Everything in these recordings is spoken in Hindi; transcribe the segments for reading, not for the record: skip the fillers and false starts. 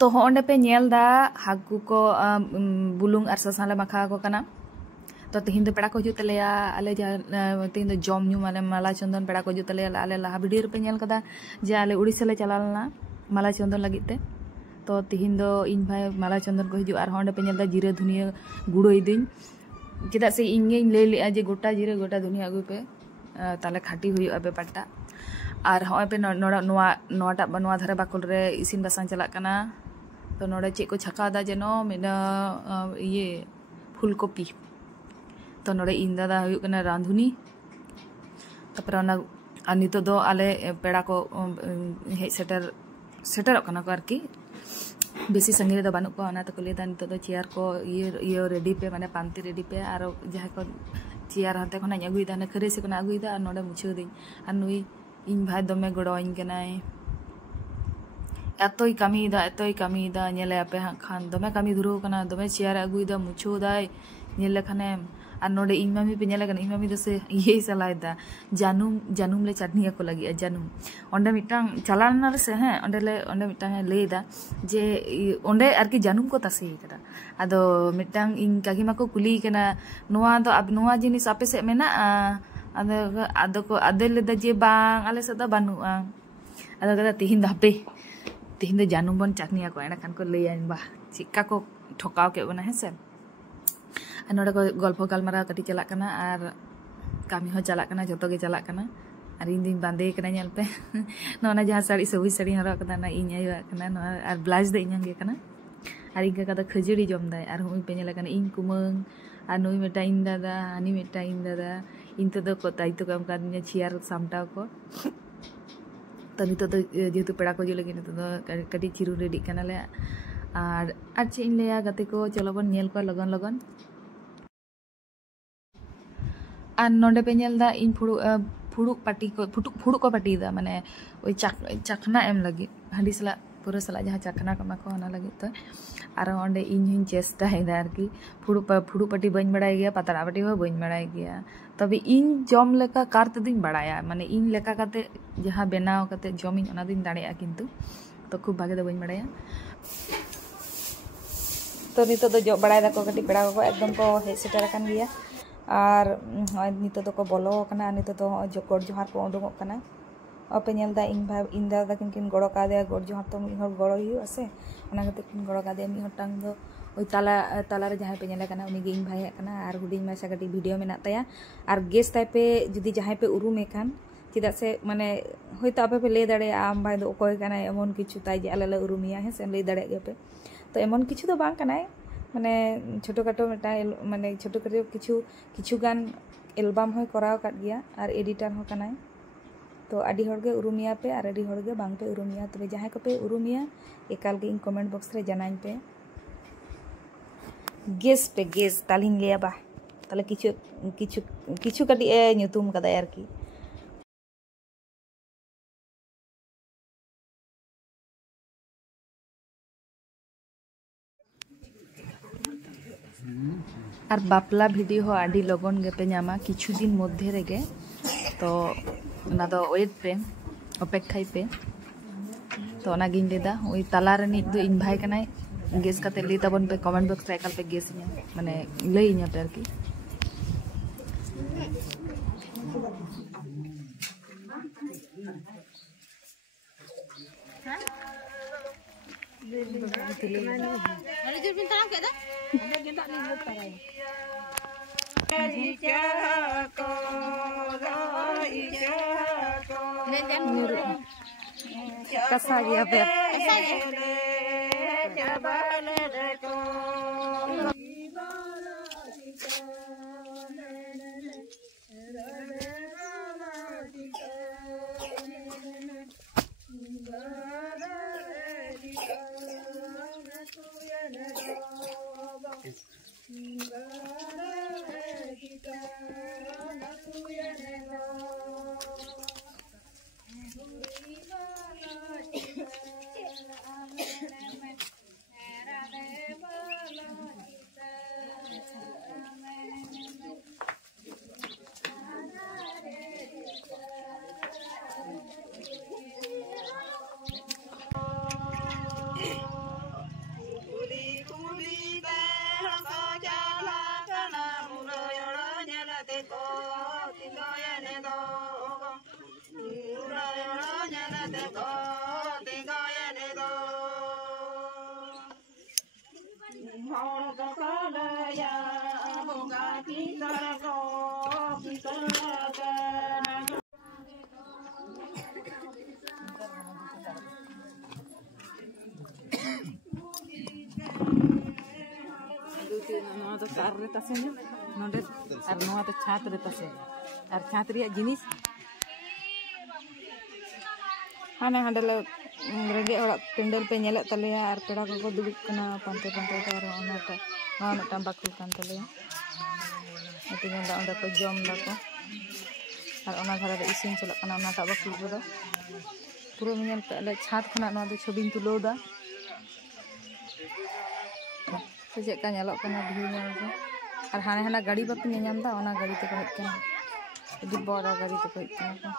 तो होंडे पे नेल दा हाकू को बुलुंग और ससां ले मखा को कना तो तिहिन दो पेड़ा को हिजुग तलेया आले जहाँ तिहिन दो जम न्यू माले माला चंदन पेड़ा को हिजुग तलेया आले लाहा वीडियो पे नेल कदा जे आले उड़ीसा ले चला लना माला चंदन लगित ते तो तिहिन दो इन भाई माला चंदन को हिजुग और होंडे पे नेल दा जीरे धुनिया गुड़ो इदिन चेदा से इनगे ले लिया जे गोटा जीरे गोटा धुनिया अगु पे ताले खाटी हुई बेपारटा और हाँ पे नोटा नोआ धारे बाकुल रे इसिन बासां चला कना तो नोड़े चे को छका दा जेनो मेना ये फुलकपी तो नोड़े इन दादा हुयुग कना रांधुनी तापर ओना नितो दो आले पेड़ा को हेज सेटर कना को आरकी बेसी संगे दो बानुक को ओना तो लेदा नितो दो चेयर को ये रेडी पे माने पांती रेडी पे और जहां को चेयर हाते खना अगुइदा ना खरे से कना अगुइदा और नोड़े मुछो दिन और नुई इन भाई दमे गड़ोइन कनाय एतोई कमीदा नेले पे खान दमे कमी धुरो कना दमे चेयर अगुइदा मुछो दाय नेले खाने और नोडे इन मामी पे नेले कना इन मामी दसे ये सलाइदा जानुम ले चटनी को लगी जानुम ओंडे मिटांग चलाना से हैं ओंडे मिटांग लेदा जे ओंडे आरकी जानुम को तासे करा आदो मिटांग इन काकीमा को कुली कना नोआ दो अब नोआ जिनिस आपे से मेना आदो को आदे लेदा जे बांग आले सदा बानुआ आदो कदा तिहिन दापे तिहिन दो जानुम बन चटनी को एना खान को लेया बा चिक्का को ठोकाव के बना है से नोड़े को गल्प गलमारा कटी चला कना और कामी हो चला कना जतो के चला कना और इन दिन बांधे कना नेल पे नोना जहां साड़ी सबुज साड़ी हरा कना ना इन आयो कना नो और ब्लाउज दे इन गे कना और इनका कदा खजड़ी जम दाय और हुई पे नेल कना इन कुमंग और नुई मेटा इन दादा हानी मेटा इन दादा इन तो को ताई तो काम का चेयर सामटाव को तो नितो तो जेतु पेड़ा को जो लगे नितो तो कटी चिरू रेडी कना ले और चे इन लेया गते को चलो बन नेल को लगन लगन और नोडे पे नेल दा इन फुड़ुक पार्टी को फुड़ुक को पार्टी दा माने ओई चखना एम लगी हांडी सला पूरा सला जहां चखना कमा को होना लगी तो और ओंडे इन हिन चेष्टा है आरकी फुड़ुक पार्टी बइन बड़ाई गया पतरा पार्टी हो बइन बड़ाई गया तबे इन जम लेका कार दिन बड़ाया माने इन लेका काते जहां बनाव काते जमिन ओना दिन दाड़ेया किंतु तो खूब भागे दो बइन बड़ाया तो नितो दो जो बड़ाई दा को कटी पेड़ा को एकदम को हे सेटर कान गया और नितो तो को बोलो कना नितो तो जो गोड़ जोहार को उडुंगो कना अपे नेल दा इन भाई इन दादा किन गड़ो का दे गोड़ जोहार तो मी हर गड़ो हियो आसे ओना गते किन गड़ो का दे मी हटांग दो ओई ताला रे जहां पे नेले कना उनी गे इन भाई कना और हुडिंग मासा कटी वीडियो मेना तया और गेस ताई पे जुदी जहां पे उरुमे खान चिदा से माने होयतो आपे पे ले दाड़े आम भाई दो ओकोय कना एमन किछु ताई जे आले उरुमिया है से ले दाड़े गे पे तो एमन किछु तो बांग कनाय माने छोटो काटो मेटा माने छोटो काटो किछु गान एलबाम हो कराव काट गया और एडिटर हो कनाय तो आडी होड़गे उरुमिया पे और आडी होड़गे बांग पे उरुमिया तबे जहां को पे उरुमिया एकाल के इन कमेंट बॉक्स रे जनाइन पे गेस तालिन लिया बा ताले किछु काटी ए nyutum कदा आरकी और बापला वीडियो हो आडी लगन गे पे नामा किछु दिन मध्य रेगे तो ना दो वेट पे अपेक्षाई पे तो ना गिन लेदा ओई ताला रे नित दो इन भाई कनाय गेस काते ले तबन पे कमेंट बॉक्स रे एकाल पे गेस माने लई इन पे आरकी Kasa gya pe जिनिस हाँ हाँ रेगे पेंडल पे नेले तलेया और पेड़ा को दुड़ुब कना पांते पांते और मिटन बाकुल कान तलेया तीन अंडे को जम दाको और ओना धारा रे इसिन चलक कना ओनाटा बाकुल को पूरा मिनल पे ले छात खना नो दो छबिन तुलोदा से चेका नेलक कना भिउ नेल को और हाने हाना गाड़ी बापे नेनाम दा ओना गाड़ी ते को हेज कना अदि बड़ा गाड़ी ते को हेज कना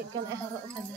Chicken erok sana.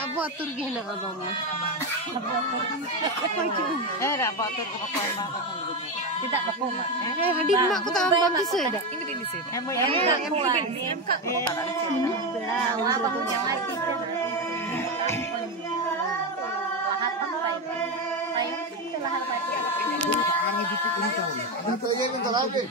Abu atur gina abang mah. Abu atur. Abu atur tidak apa mak. Hadir mak ku tahu apa sih dah. Ini sih. Ini abang yang lagi. Lahat apa itu? Tayo lahat pati apa ini? Hari itu kita. Ada ya yang terlagi.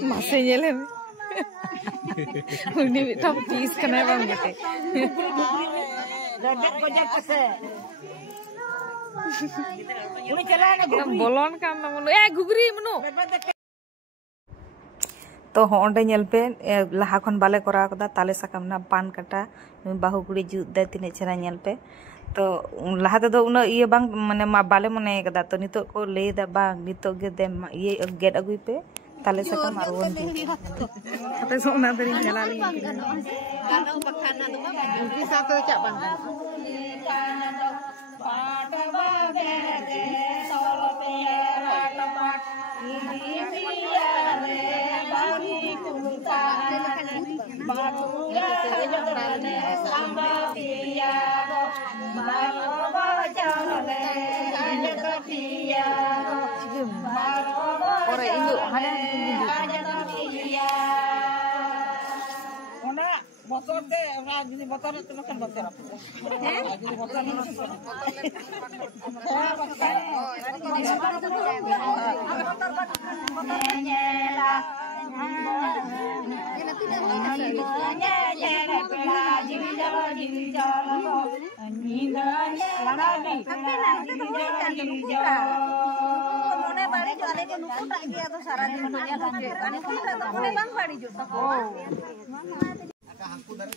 Masih nyelem. Ini top tease kena bang gitu. Bolon kan menu. Gugri menu. तो होंडे ñel पे लाहा खन बाले करा कदा ताले साकाम ना पान काटा बाहु कुड़ी जुत दे तिने छरा ñel पे तो लाहा ते दो उना ये बांग माने मा बाले मने कदा तो नितो को ले दा बांग नितो गे दे ये गेट अगुई पे ताले साकाम आरोन अते सोना दरी चला ली गानो बखाना तो बुद्धि सातो चा बांग पाट बागे दे सोल पे पाट पाट motor deh, orang jadi motor itu kan motor apa? Jadi motor itu. Aku dari